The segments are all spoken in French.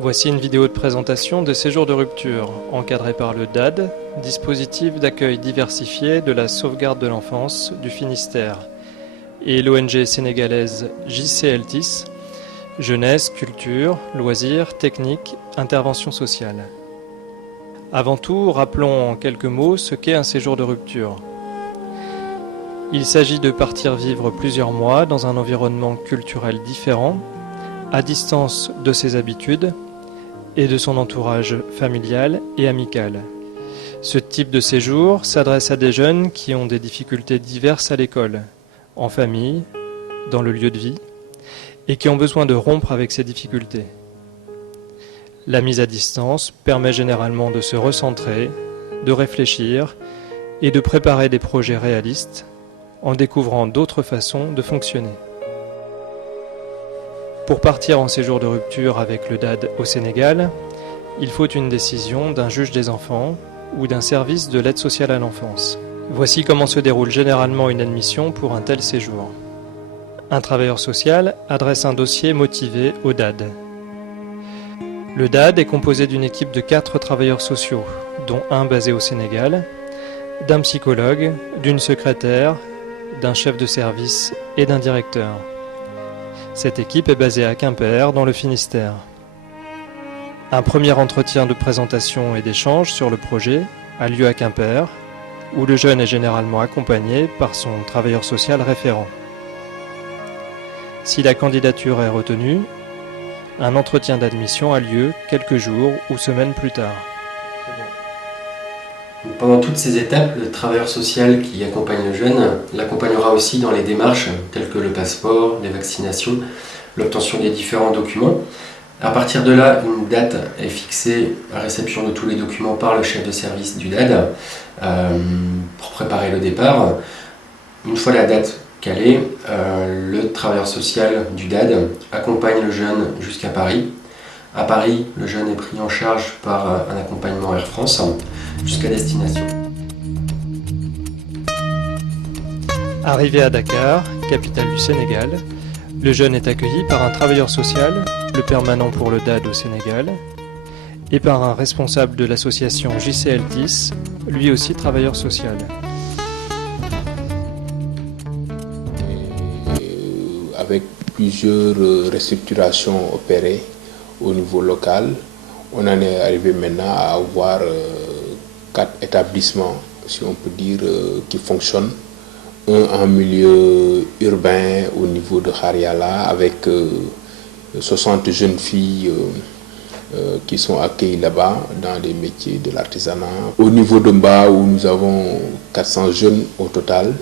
Voici une vidéo de présentation de séjours de rupture, encadré par le DAD, dispositif d'accueil diversifié de la sauvegarde de l'enfance du Finistère, et l'ONG sénégalaise JCLTIS, jeunesse, culture, loisirs, techniques, intervention sociale. Avant tout, rappelons en quelques mots ce qu'est un séjour de rupture. Il s'agit de partir vivre plusieurs mois dans un environnement culturel différent, à distance de ses habitudes et de son entourage familial et amical. Ce type de séjour s'adresse à des jeunes qui ont des difficultés diverses à l'école, en famille, dans le lieu de vie, et qui ont besoin de rompre avec ces difficultés. La mise à distance permet généralement de se recentrer, de réfléchir et de préparer des projets réalistes en découvrant d'autres façons de fonctionner. Pour partir en séjour de rupture avec le DAD au Sénégal, il faut une décision d'un juge des enfants ou d'un service de l'aide sociale à l'enfance. Voici comment se déroule généralement une admission pour un tel séjour. Un travailleur social adresse un dossier motivé au DAD. Le DAD est composé d'une équipe de 4 travailleurs sociaux, dont un basé au Sénégal, d'un psychologue, d'une secrétaire, d'un chef de service et d'un directeur. Cette équipe est basée à Quimper, dans le Finistère. Un premier entretien de présentation et d'échange sur le projet a lieu à Quimper, où le jeune est généralement accompagné par son travailleur social référent. Si la candidature est retenue, un entretien d'admission a lieu quelques jours ou semaines plus tard. Pendant toutes ces étapes, le travailleur social qui accompagne le jeune l'accompagnera aussi dans les démarches telles que le passeport, les vaccinations, l'obtention des différents documents. À partir de là, une date est fixée à réception de tous les documents par le chef de service du DAD pour préparer le départ. Une fois la date calée, le travailleur social du DAD accompagne le jeune jusqu'à Paris. À Paris, le jeune est pris en charge par un accompagnement Air France jusqu'à destination. Arrivé à Dakar, capitale du Sénégal, le jeune est accueilli par un travailleur social, le permanent pour le DAD au Sénégal, et par un responsable de l'association JCLTIS, lui aussi travailleur social. Avec plusieurs restructurations opérées au niveau local, on en est arrivé maintenant à avoir 4 établissements, si on peut dire, qui fonctionnent. Un en milieu urbain au niveau de Khariala avec 60 jeunes filles qui sont accueillies là-bas dans les métiers de l'artisanat. Au niveau de Mba où nous avons 400 jeunes au total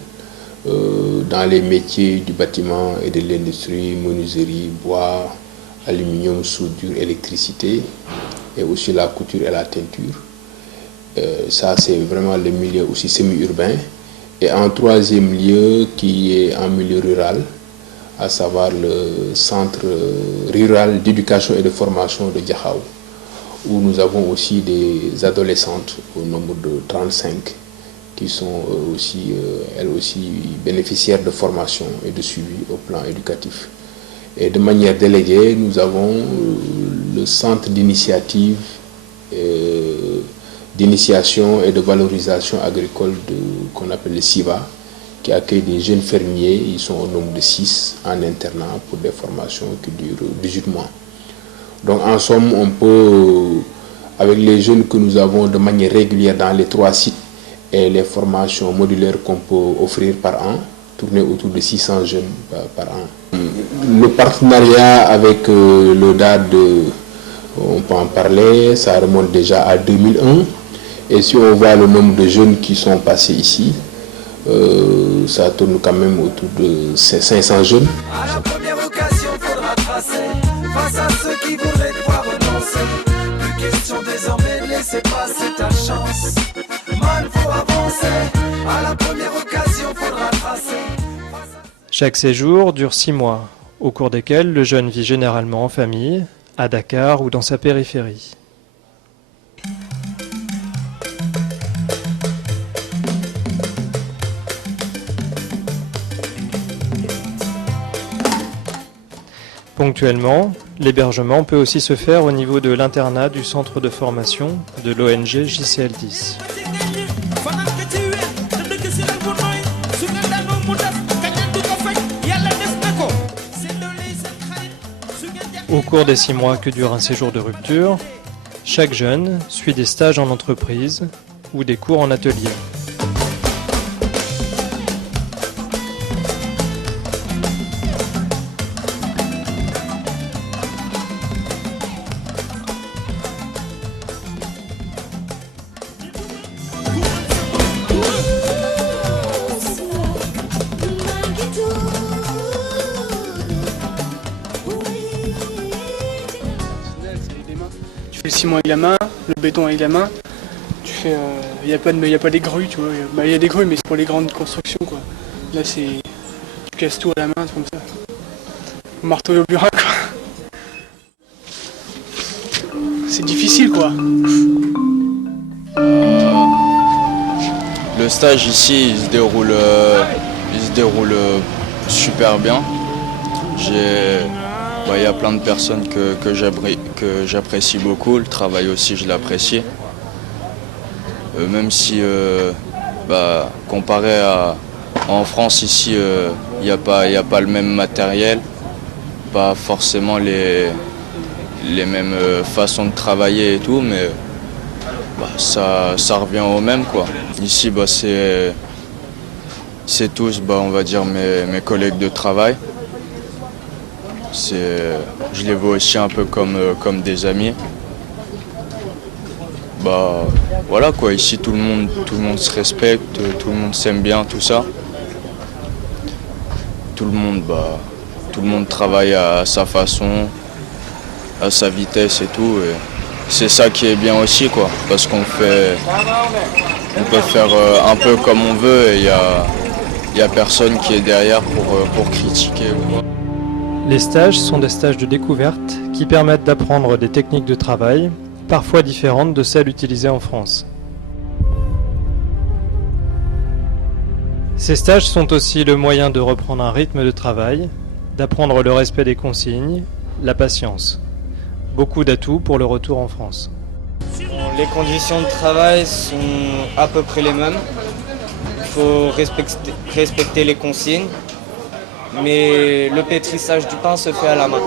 dans les métiers du bâtiment et de l'industrie, menuiserie, bois, aluminium, soudure, électricité et aussi la couture et la teinture. Ça c'est vraiment le milieu aussi semi-urbain. Et en troisième lieu qui est en milieu rural, à savoir le centre rural d'éducation et de formation de Diakhao, où nous avons aussi des adolescentes au nombre de 35 qui sont aussi, elles aussi bénéficiaires de formation et de suivi au plan éducatif. Et de manière déléguée, nous avons le centre d'initiative, d'initiation et de valorisation agricole qu'on appelle le SIVA, qui accueille des jeunes fermiers. Ils sont au nombre de 6 en internat pour des formations qui durent 18 mois. Donc en somme, on peut, avec les jeunes que nous avons de manière régulière dans les 3 sites et les formations modulaires qu'on peut offrir par an, tourner autour de 600 jeunes par an. Le partenariat avec le DAD, on peut en parler, ça remonte déjà à 2001. Et si on voit le nombre de jeunes qui sont passés ici, ça tourne quand même autour de 500 jeunes. À la première occasion, faudra tracer face à ceux qui voudraient devoir renoncer. Plus question désormais de laisser passer ta chance. Man, faut avancer. À la première occasion, faudra tracer. Chaque séjour dure 6 mois, au cours desquels le jeune vit généralement en famille, à Dakar ou dans sa périphérie. Ponctuellement, l'hébergement peut aussi se faire au niveau de l'internat du centre de formation de l'ONG JCL10. Au cours des 6 mois que dure un séjour de rupture, chaque jeune suit des stages en entreprise ou des cours en atelier. Tu fais le ciment avec la main, le béton avec la main. Tu fais, y a pas des grues, tu vois. Il y a des grues, mais c'est pour les grandes constructions, quoi. Là, tu casses tout à la main, c'est comme ça. Au marteau et au burin, quoi. C'est difficile, quoi. Le stage ici, il se déroule super bien. Il y a plein de personnes que j'apprécie beaucoup. Le travail aussi, je l'apprécie. Même si, comparé en France, ici, il n'y a pas le même matériel, pas forcément les mêmes façons de travailler et tout, mais ça revient au même, quoi. Ici, c'est tous, on va dire, mes collègues de travail. Je les vois aussi un peu comme des amis. Voilà, quoi, ici tout le monde se respecte, tout le monde s'aime bien, tout ça. Tout le monde travaille à sa façon, à sa vitesse et tout. Et c'est ça qui est bien aussi, quoi, parce on peut faire un peu comme on veut et il y a personne qui est derrière pour critiquer ou quoi. Les stages sont des stages de découverte qui permettent d'apprendre des techniques de travail, parfois différentes de celles utilisées en France. Ces stages sont aussi le moyen de reprendre un rythme de travail, d'apprendre le respect des consignes, la patience. Beaucoup d'atouts pour le retour en France. Les conditions de travail sont à peu près les mêmes. Il faut respecter les consignes. Mais le pétrissage du pain se fait à la main.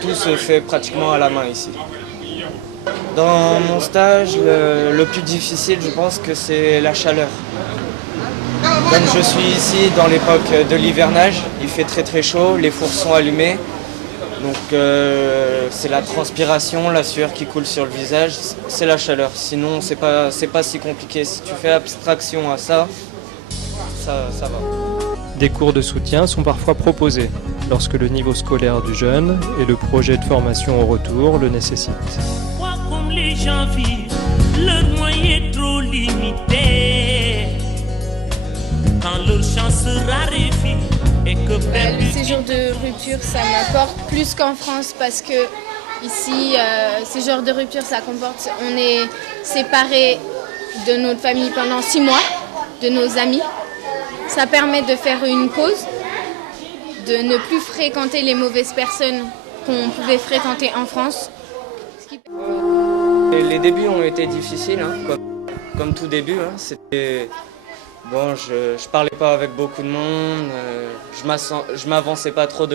Tout se fait pratiquement à la main ici. Dans mon stage, le plus difficile, je pense que c'est la chaleur. Comme je suis ici dans l'époque de l'hivernage, il fait très très chaud, les fours sont allumés. Donc c'est la transpiration, la sueur qui coule sur le visage, c'est la chaleur. Sinon, c'est pas si compliqué. Si tu fais abstraction à ça va. Des cours de soutien sont parfois proposés lorsque le niveau scolaire du jeune et le projet de formation au retour le nécessitent. Comme les gens vivent, leur moyen est trop limité. Quand leur chance se raréfie et que le séjour de rupture, ça m'apporte plus qu'en France parce que ici, séjour de rupture, ça comporte, on est séparés de notre famille pendant 6 mois, de nos amis. Ça permet de faire une pause, de ne plus fréquenter les mauvaises personnes qu'on pouvait fréquenter en France. Les débuts ont été difficiles, comme tout début. C'était je parlais pas avec beaucoup de monde, je m'avançais pas trop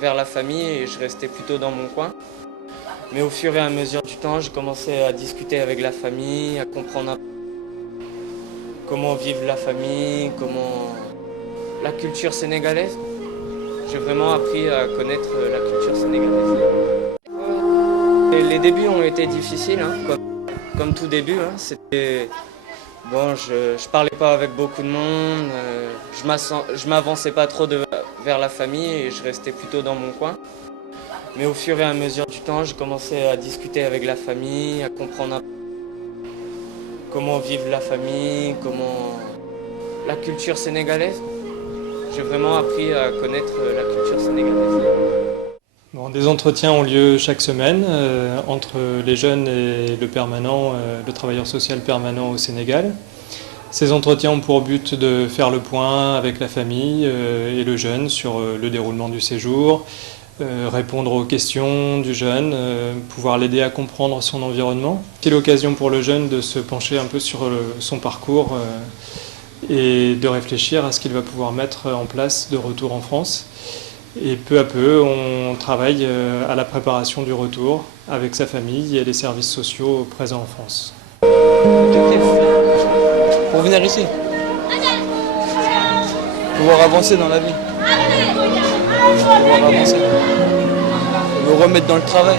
vers la famille et je restais plutôt dans mon coin. Mais au fur et à mesure du temps, j'ai commencé à discuter avec la famille, à comprendre un peu comment vivre la famille, comment la culture sénégalaise. J'ai vraiment appris à connaître la culture sénégalaise. Les débuts ont été difficiles, comme tout début. C'était je parlais pas avec beaucoup de monde, je m'avançais pas trop vers la famille et je restais plutôt dans mon coin. Mais au fur et à mesure du temps, j'ai commencé à discuter avec la famille, à comprendre un peu comment vivre la famille, comment la culture sénégalaise. J'ai vraiment appris à connaître la culture sénégalaise. Des entretiens ont lieu chaque semaine entre les jeunes et le permanent, le travailleur social permanent au Sénégal. Ces entretiens ont pour but de faire le point avec la famille et le jeune sur le déroulement du séjour, répondre aux questions du jeune, pouvoir l'aider à comprendre son environnement. C'est l'occasion pour le jeune de se pencher un peu sur son parcours et de réfléchir à ce qu'il va pouvoir mettre en place de retour en France. Et peu à peu, on travaille à la préparation du retour avec sa famille et les services sociaux présents en France. Pour venir ici, pouvoir avancer dans la vie, pouvoir avancer, me remettre dans le travail.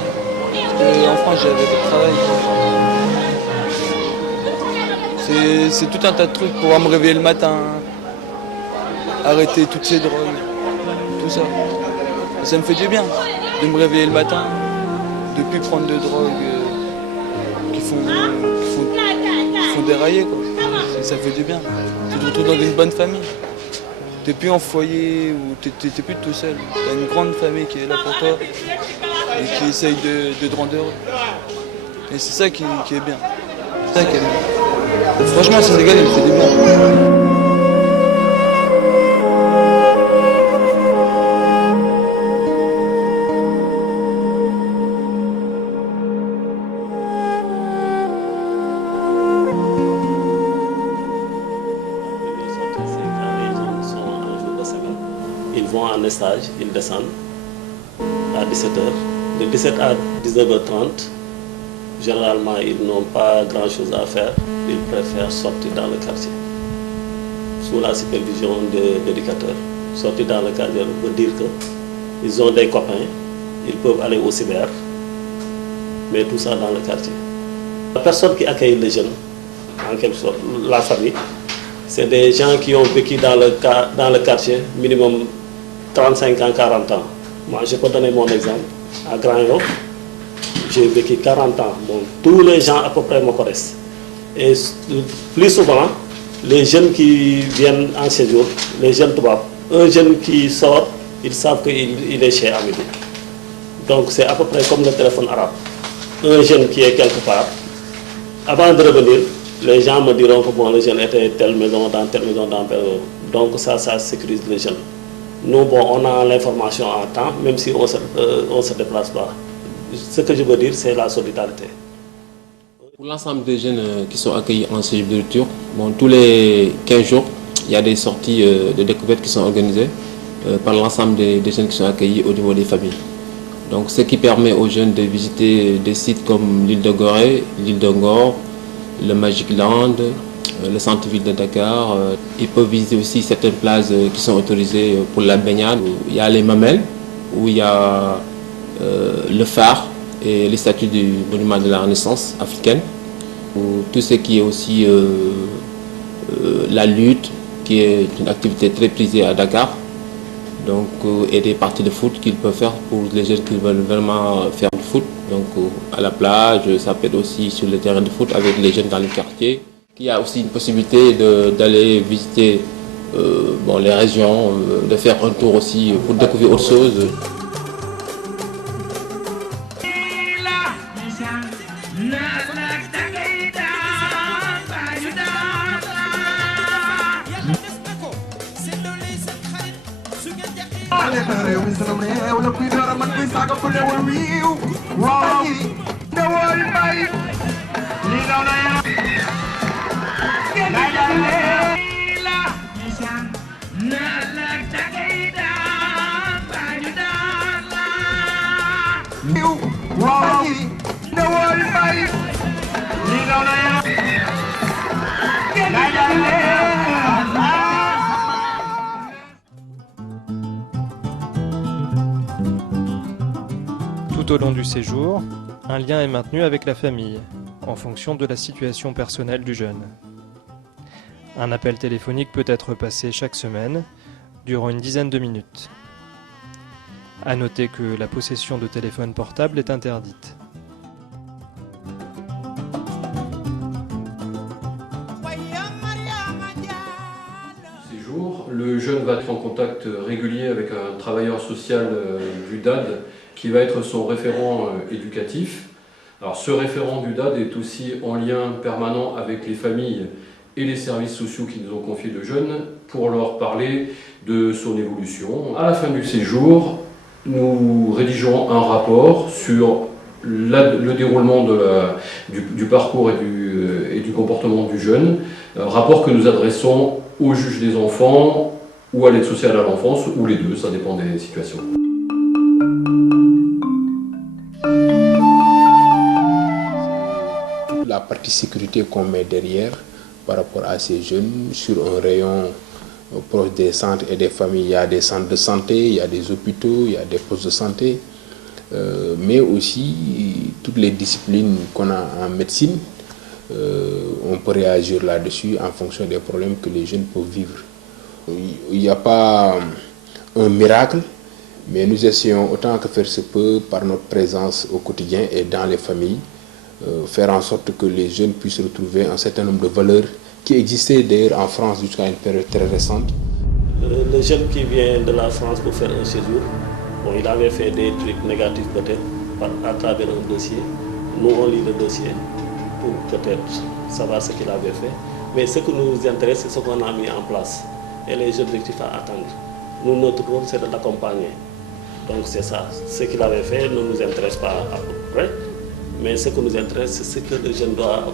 Parce qu'en France, j'avais pas de travail. C'est tout un tas de trucs, pouvoir me réveiller le matin, arrêter toutes ces drogues, tout ça. Et ça me fait du bien de me réveiller le matin, de ne plus prendre de drogues qui font dérailler, quoi. Ça fait du bien. Tu te retrouves dans une bonne famille. T'es plus en foyer ou t'es plus tout seul. T'as une grande famille qui est là pour toi et qui essaye de te rendre heureux. Et c'est ça qui est bien. C'est ça qui est bien. Franchement, ce Sénégal, il me fait du bien. Ils vont en stage, ils descendent à 17h. De 17 à 19h30, généralement, ils n'ont pas grand-chose à faire. Ils préfèrent sortir dans le quartier, sous la supervision de l'éducateur. Sortir dans le quartier veut dire qu'ils ont des copains, ils peuvent aller au cyber, mais tout ça dans le quartier. La personne qui accueille les jeunes, en quelque sorte, la famille, c'est des gens qui ont vécu dans le quartier minimum 35 ans, 40 ans. Moi, je peux donner mon exemple. À Grand Yoff, j'ai vécu 40 ans. Bon, tous les gens à peu près me connaissent. Et plus souvent, les jeunes qui viennent en séjour, les jeunes tubaab, un jeune qui sort, ils savent qu'il est chez Amidou. Donc c'est à peu près comme le téléphone arabe. Un jeune qui est quelque part, avant de revenir, les gens me diront que bon, le jeune était telle maison, dans telle maison, dans telle maison. Donc ça sécurise les jeunes. Nous, bon, on a l'information en temps, même si on se déplace pas. Ce que je veux dire, c'est la solidarité. Pour l'ensemble des jeunes qui sont accueillis en séjour de rupture, bon, tous les 15 jours, il y a des sorties de découverte qui sont organisées par l'ensemble des jeunes qui sont accueillis au niveau des familles. Donc, ce qui permet aux jeunes de visiter des sites comme l'île de Gorée, l'île de Ngor, le Magic Land, le centre-ville de Dakar. Ils peuvent visiter aussi certaines places qui sont autorisées pour la baignade. Il y a les Mamelles, où il y a le phare et les statues du monument de la Renaissance africaine. Tout ce qui est aussi la lutte, qui est une activité très prisée à Dakar. Donc, et des parties de foot qu'ils peuvent faire pour les jeunes qui veulent vraiment faire du foot. Donc, à la plage, ça peut être aussi sur le terrain de foot avec les jeunes dans le quartier. Il y a aussi une possibilité d'aller visiter les régions, de faire un tour aussi pour découvrir autre chose. Tout au long du séjour, un lien est maintenu avec la famille, en fonction de la situation personnelle du jeune. Un appel téléphonique peut être passé chaque semaine, durant une dizaine de minutes. À noter que la possession de téléphone portable est interdite. Le jeune va être en contact régulier avec un travailleur social du DAD qui va être son référent éducatif. Alors ce référent du DAD est aussi en lien permanent avec les familles et les services sociaux qui nous ont confié le jeune pour leur parler de son évolution. À la fin du séjour, nous rédigeons un rapport sur le déroulement du parcours et du comportement du jeune, rapport que nous adressons au juge des enfants ou à l'aide sociale à l'enfance, ou les deux, ça dépend des situations. La partie sécurité qu'on met derrière par rapport à ces jeunes, sur un rayon proche des centres et des familles, il y a des centres de santé, il y a des hôpitaux, il y a des postes de santé, mais aussi toutes les disciplines qu'on a en médecine, on peut réagir là-dessus en fonction des problèmes que les jeunes peuvent vivre. Il n'y a pas un miracle, mais nous essayons autant que faire se peut par notre présence au quotidien et dans les familles, faire en sorte que les jeunes puissent retrouver un certain nombre de valeurs qui existaient d'ailleurs en France jusqu'à une période très récente. Le jeune qui vient de la France pour faire un séjour, bon, il avait fait des trucs négatifs peut-être à travers un dossier. Nous on lit le dossier pour peut-être savoir ce qu'il avait fait. Mais ce qui nous intéresse, c'est ce qu'on a mis en place et les objectifs à atteindre. Nous, notre rôle, c'est de l'accompagner. Donc c'est ça. Ce qu'il avait fait ne nous intéresse pas à peu près. Mais ce qui nous intéresse, c'est ce que le jeune doit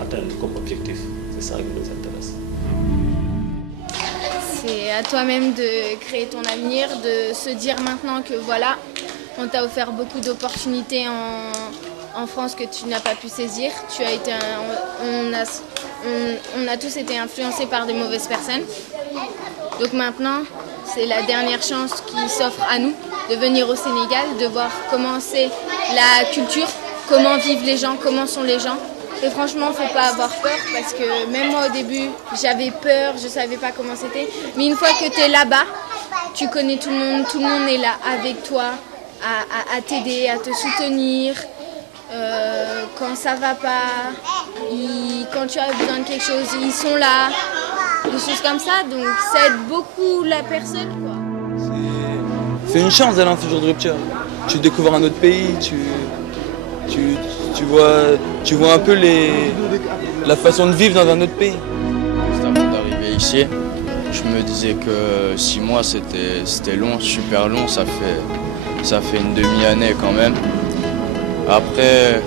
atteindre comme objectif. C'est ça qui nous intéresse. C'est à toi-même de créer ton avenir, de se dire maintenant que voilà, on t'a offert beaucoup d'opportunités en France que tu n'as pas pu saisir. On a tous été influencés par des mauvaises personnes. Donc maintenant, c'est la dernière chance qui s'offre à nous de venir au Sénégal, de voir comment c'est la culture, comment vivent les gens, comment sont les gens. Et franchement, il ne faut pas avoir peur parce que même moi au début, j'avais peur, je ne savais pas comment c'était. Mais une fois que tu es là-bas, tu connais tout le monde est là avec toi, à t'aider, à te soutenir. Quand ça va pas, quand tu as besoin de quelque chose, ils sont là, des choses comme ça. Donc ça aide beaucoup la personne, quoi. C'est une chance d'aller en séjour de rupture. Tu découvres un autre pays, tu vois un peu la façon de vivre dans un autre pays. Juste avant d'arriver ici, je me disais que 6 mois c'était long, super long, ça fait une demi-année quand même. Après,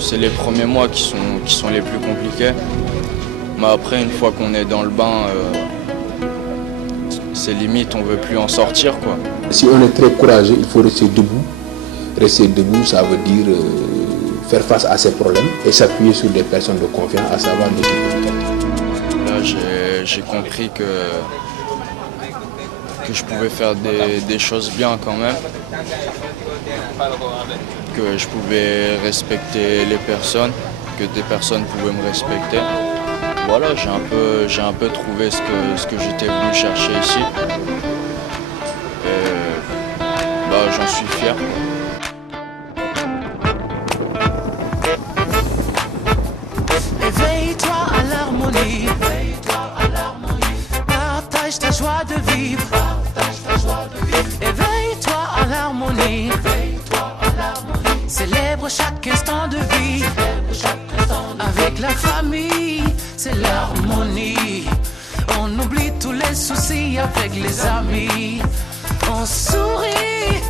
c'est les premiers mois qui sont les plus compliqués. Mais après, une fois qu'on est dans le bain, c'est limite, on ne veut plus en sortir, quoi. Si on est très courageux, il faut rester debout. Rester debout, ça veut dire faire face à ces problèmes et s'appuyer sur des personnes de confiance, à savoir l'équipe éducative. Là, j'ai compris que je pouvais faire des choses bien quand même, que je pouvais respecter les personnes, que des personnes pouvaient me respecter. Voilà, j'ai un peu trouvé ce que j'étais venu chercher ici. Et j'en suis fier. Éveille-toi à l'harmonie, partage ta joie de vivre. Éveille-toi à l'harmonie, célèbre chaque instant de vie. Avec la famille, c'est l'harmonie. On oublie tous les soucis avec les amis. On sourit.